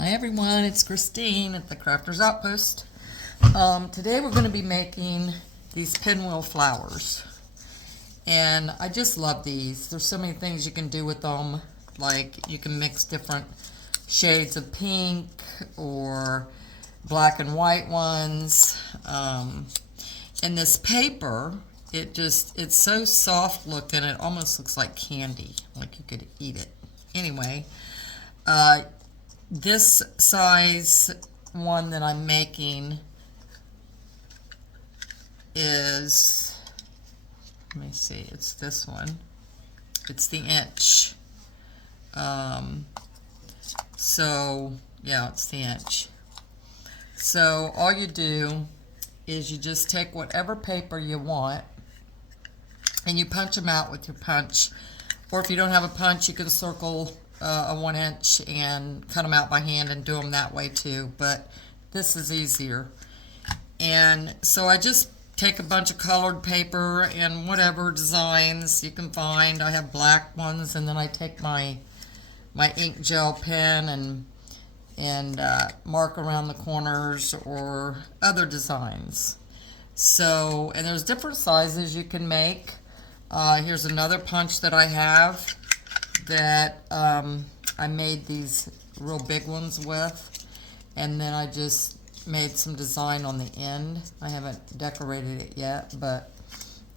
Hi everyone, it's Christine at the Crafters Outpost. Today we're going to be making these pinwheel flowers. And I just love these. There's so many things you can do with them. Like you can mix different shades of pink or black and white ones. And this paper, it's so soft looking, it almost looks like candy, like you could eat it. Anyway, this size one that I'm making is, let me see, it's this one. It's the inch. So, yeah, it's the inch. So all you do is you just take whatever paper you want and you punch them out with your punch. Or if you don't have a punch, you can circle a 1 inch and cut them out by hand and do them that way too, but this is easier. And so I just take a bunch of colored paper and whatever designs you can find. I have black ones, and then I take my ink gel pen and mark around the corners or other designs. So, and there's different sizes you can make. Here's another punch that I have that I made these real big ones with, and then I just made some design on the end. I haven't decorated it yet, but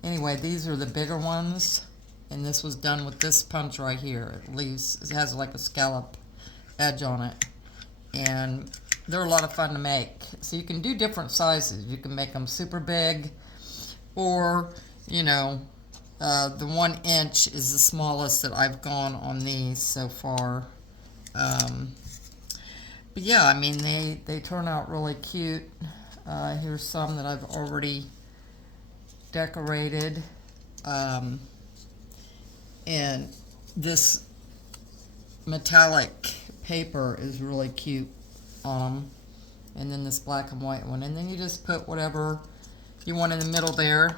anyway, these are the bigger ones, and this was done with this punch right here. It has like a scallop edge on it, and they're a lot of fun to make. So you can do different sizes. You can make them super big, or you know, the 1 inch is the smallest that I've gone on these so far. But yeah, I mean, they turn out really cute. Here's some that I've already decorated. And this metallic paper is really cute on them. And then this black and white one. And then you just put whatever you want in the middle there.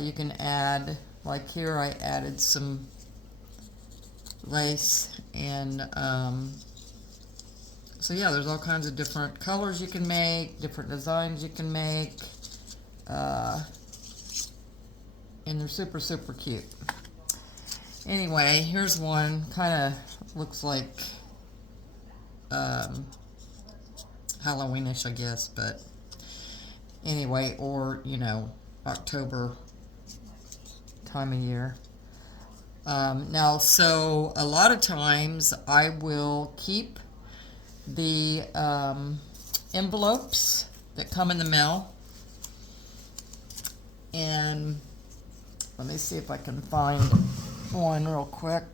You can add, like here I added some lace, and so yeah, there's all kinds of different colors you can make, different designs you can make, and they're super, super cute. Anyway, here's one, kind of looks like Halloweenish, I guess, but anyway, or you know, October time of year. Now, so a lot of times I will keep the envelopes that come in the mail, and let me see if I can find one real quick.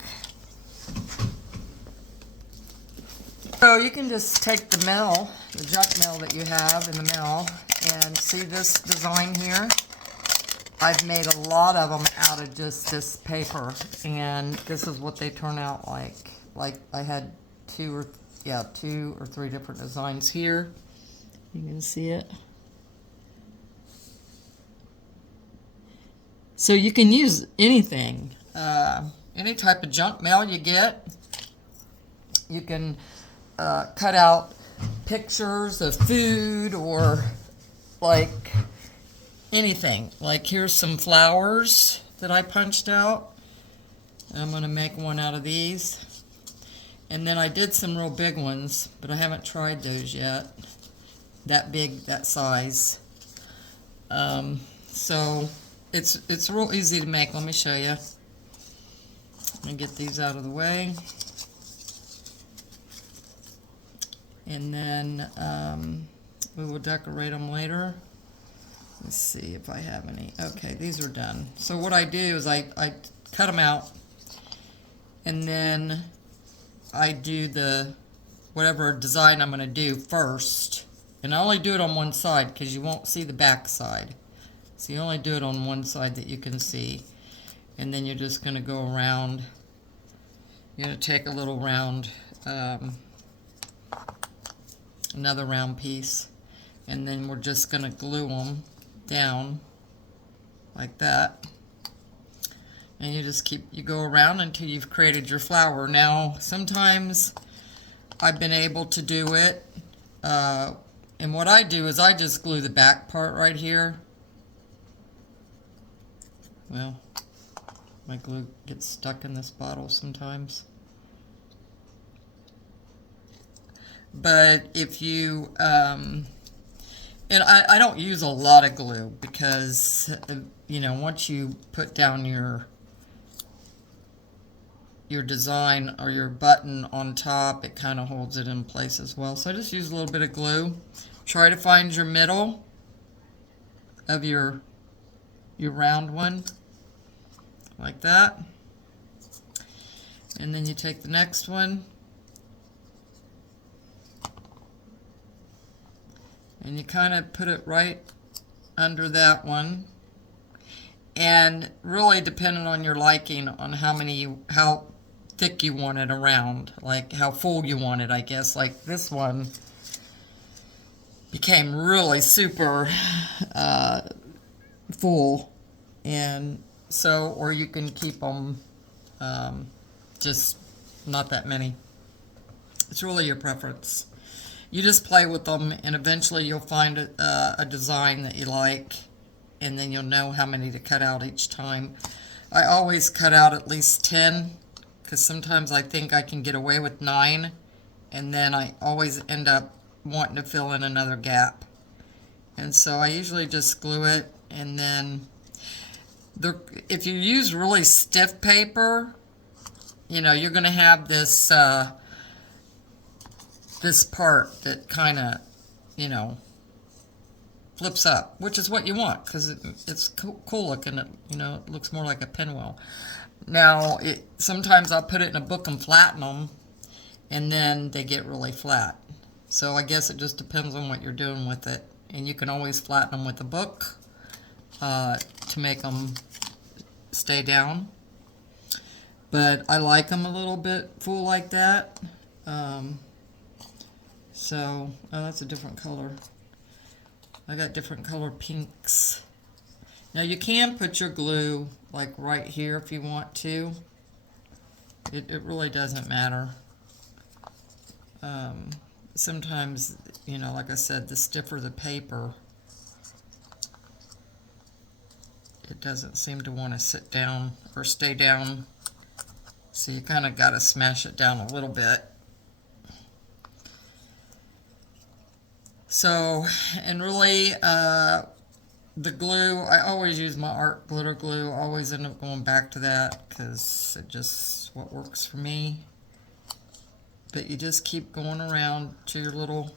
So you can just take the mail, the junk mail that you have in the mail, and see this design here. I've made a lot of them out of just this paper, and this is what they turn out like. Like I had two or three different designs here. You can see it. So you can use anything, any type of junk mail you get. You can cut out pictures of food or like anything. Like here's some flowers that I punched out. I'm going to make one out of these. And then I did some real big ones, but I haven't tried those yet. That big, that size. So it's real easy to make. Let me show you. Let me get these out of the way. And then we will decorate them later. Let's see if I have any. Okay, these are done. So what I do is I cut them out, and then I do the whatever design I'm going to do first. And I only do it on one side because you won't see the back side. So you only do it on one side that you can see. And then you're just going to go around. You're going to take a little round, another round piece, and then we're just going to glue them down like that, and you just you go around until you've created your flower. Now sometimes I've been able to do it. And what I do is I just glue the back part right here. Well, my glue gets stuck in this bottle sometimes. But if you, and I don't use a lot of glue because, you know, once you put down your design or your button on top, it kind of holds it in place as well. So I just use a little bit of glue. Try to find your middle of your round one, like that. And then you take the next one and you kind of put it right under that one. And really depending on your liking on how thick you want it around, like how full you want it, I guess. Like this one became really super full, and so, or you can keep them just not that many. It's really your preference. You just play with them, and eventually you'll find a design that you like, and then you'll know how many to cut out each time. I always cut out at least 10, because sometimes I think I can get away with 9, and then I always end up wanting to fill in another gap. And so I usually just glue it, and then if you use really stiff paper, you know, you're going to have this this part that kind of, you know, flips up, which is what you want because it's cool looking. You know, it looks more like a pinwheel. Now, sometimes I'll put it in a book and flatten them, and then they get really flat. So I guess it just depends on what you're doing with it. And you can always flatten them with a book to make them stay down. But I like them a little bit full like that. So, oh, that's a different color. I got different color pinks. Now you can put your glue like right here if you want to. It really doesn't matter. Sometimes, you know, like I said, the stiffer the paper, it doesn't seem to want to sit down or stay down. So you kind of got to smash it down a little bit. So, and really, the glue, I always use my art glitter glue. I always end up going back to that because it just what works for me. But you just keep going around to your little,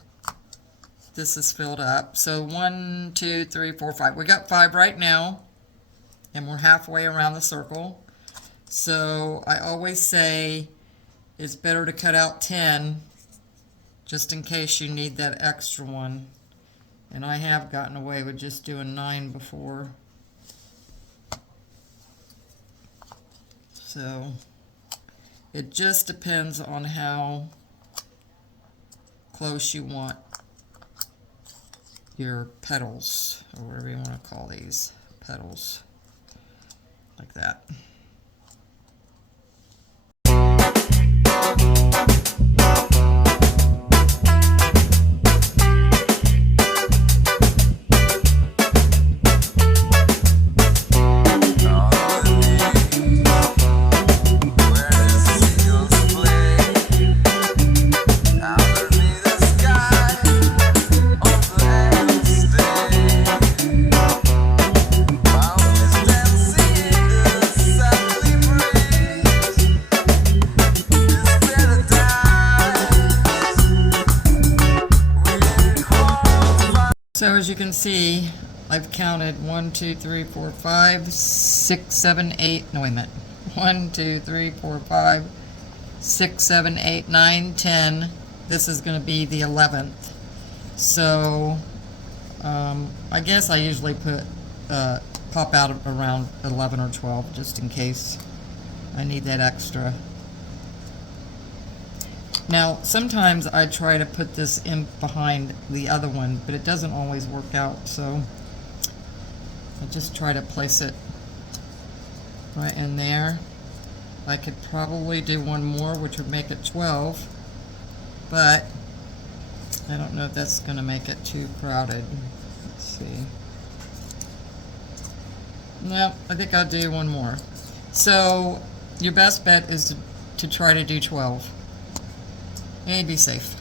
this is filled up. So 1, 2, 3, 4, 5. We got 5 right now, and we're halfway around the circle. So I always say it's better to cut out 10 just in case you need that extra one. And I have gotten away with just doing 9 before. So it just depends on how close you want your petals, or whatever you want to call these, petals, like that. So as you can see, I've counted 1, 2, 3, 4, 5, 6, 7, 8. No, wait a minute. 1, 2, 3, 4, 5, 6, 7, 8, 9, 10. This is going to be the 11th. So I guess I usually pop out around 11 or 12 just in case I need that extra. Now, sometimes I try to put this in behind the other one, but it doesn't always work out, so I just try to place it right in there. I could probably do one more, which would make it 12, but I don't know if that's going to make it too crowded. Let's see. No, I think I'll do one more. So your best bet is to try to do 12 and be safe.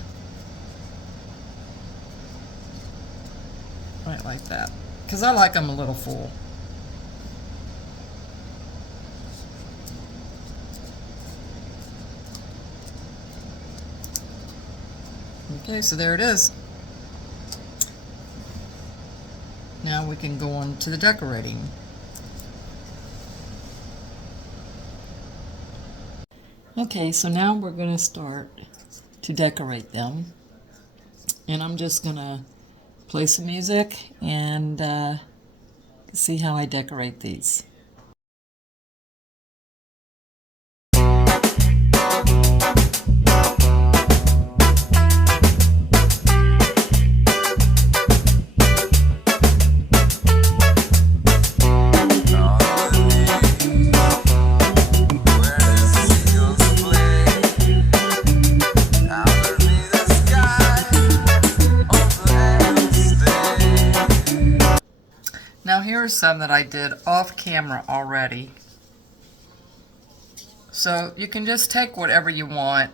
Right like that, because I like them a little full. Okay, so there it is. Now we can go on to the decorating. Okay, so now we're going to start to decorate them. And I'm just going to play some music and see how I decorate these. Now here are some that I did off camera already. So you can just take whatever you want.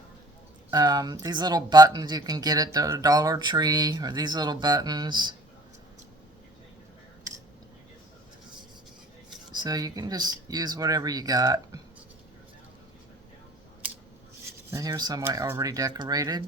These little buttons you can get at the Dollar Tree, or these little buttons. So you can just use whatever you got. And here's some I already decorated.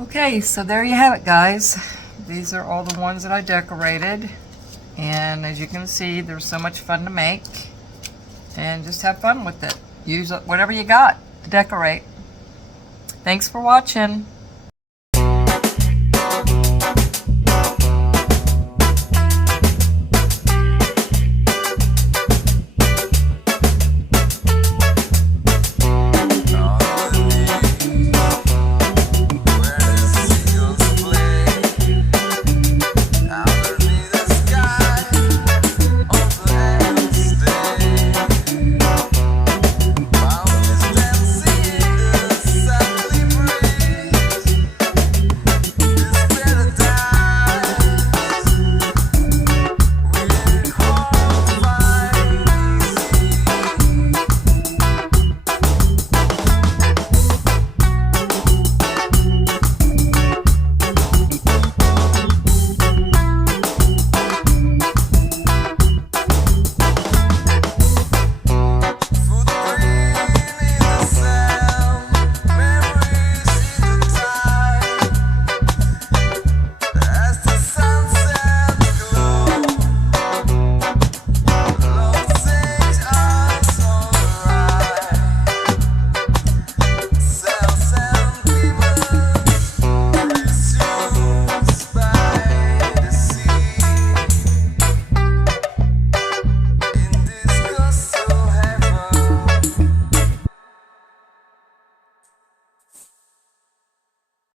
Okay, so there you have it, guys. These are all the ones that I decorated, and as you can see, they're so much fun to make, and just have fun with it. Use whatever you got to decorate. Thanks for watching.